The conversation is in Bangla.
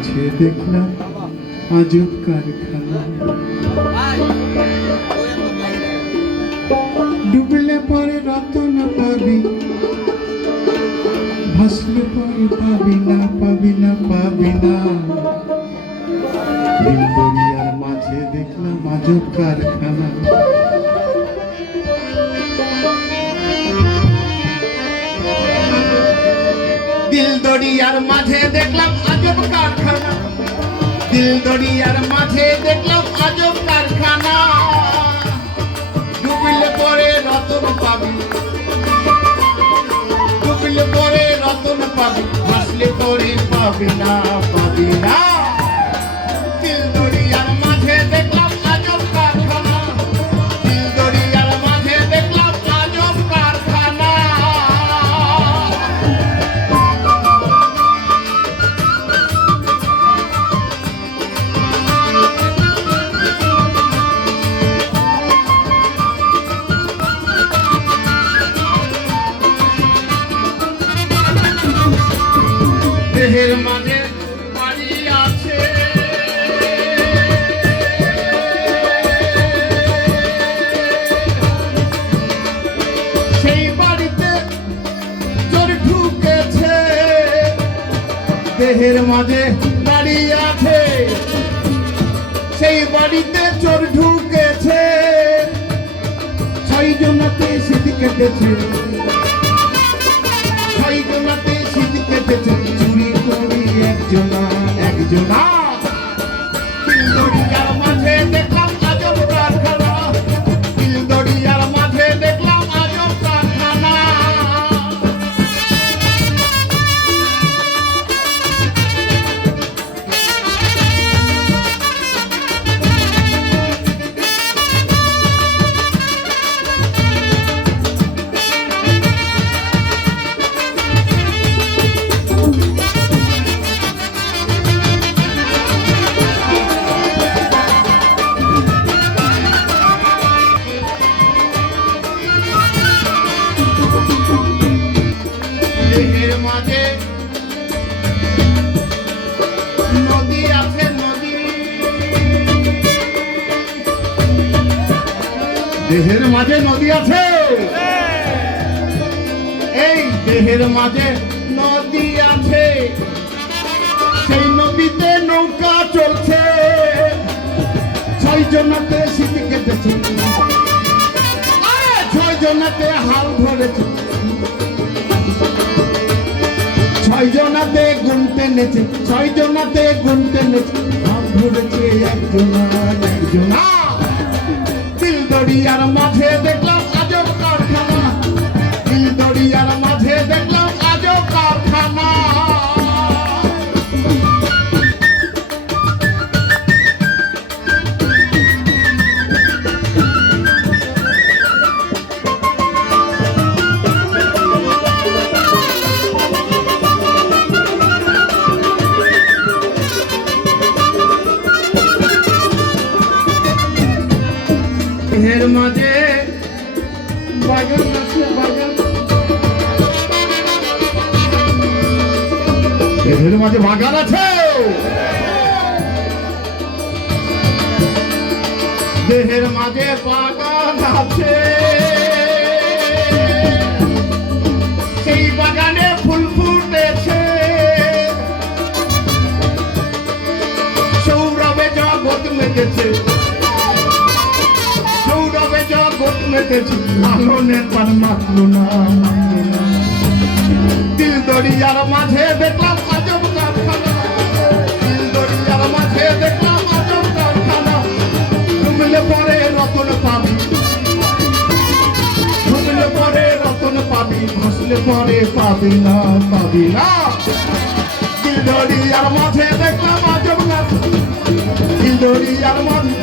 মাঝে দেখলাম আজব কারখানা। ডুবলে পরে রতন পাবি, ভাসলে পরে পাবি না, পাবি না, পাবি না। দিল দরিয়ার মাঝে দেখলাম আজব কারখানা। দিল দরিয়ার মাঝে দেখলাম আজব কারখানা। দিল দরিয়ার মাঝে দেখলাম আজব কারখানা। ডুবলে পরে রতন পাবি, ডুবলে পরে রতন পাবি, ভাসলে পরে পাবি না, পাবি না। দিল দরিয়ার মাঝে দেখলাম আজব কারখানা। দিল দরিয়ার মাঝে দেখলাম আজব কারখানা। দেহের মাঝে বাড়ি আছে, সেই বাড়িতে চোর ঢুকেছে। দেহের মাঝে বাড়ি আছে, সেই বাড়িতে চোর ঢুকেছে। 6 জনাতে শীত কেটেছে, 6 জনাতে শীত কেটেছে। চুরি করি একজনা, একজনা। দিল দরিয়ার মাঝে দেখলাম আজব কারখানা। দিল দরিয়ার মাঝে দেখলাম আজব কারখানা। দেহের মাঝে নদী আছে, নদী। দেহের মাঝে নদী আছে, এই দেহের মাঝে নদী আছে। সেই নদীতে নৌকা চলছে। 6 জনাতে শীত কেটেছে, 6 জনাতে হাল ধরেছে। 6 জনাতে গুণ টেনেছে, 6 জনাতে গুণ টেনেছে। হাল ধরেছে একজনা, একজনা। দিল দরিয়ার মাঝে দেখলাম আজব কারখানা। দিল দরিয়ার মাঝে দেখলাম আজব কারখানা। দেহের মাঝে বাগান আছে, বাগান। দেহের মাঝে বাগান আছে, দেহের মাঝে বাগান আছে। সেই বাগানে ফুল ফুটেছে। সৌরভে জগৎ মেতেছে, সৌরভে জগৎ মেতেছে। লালনে তার মাতলো না। দিল দরিয়ার মাঝে দেখলাম আজব কারখানা। দিল দরিয়ার মাঝে দেখলাম আজব কারখানা। ডুবলে পরে রতন পাবি, ডুবলে পরে রতন পাবি, ভাসলে পরে পাবি না, পাবি না। দিল দরিয়ার মাঝে দেখলাম আজব কারখানা। দিল দরিয়ার মাঝে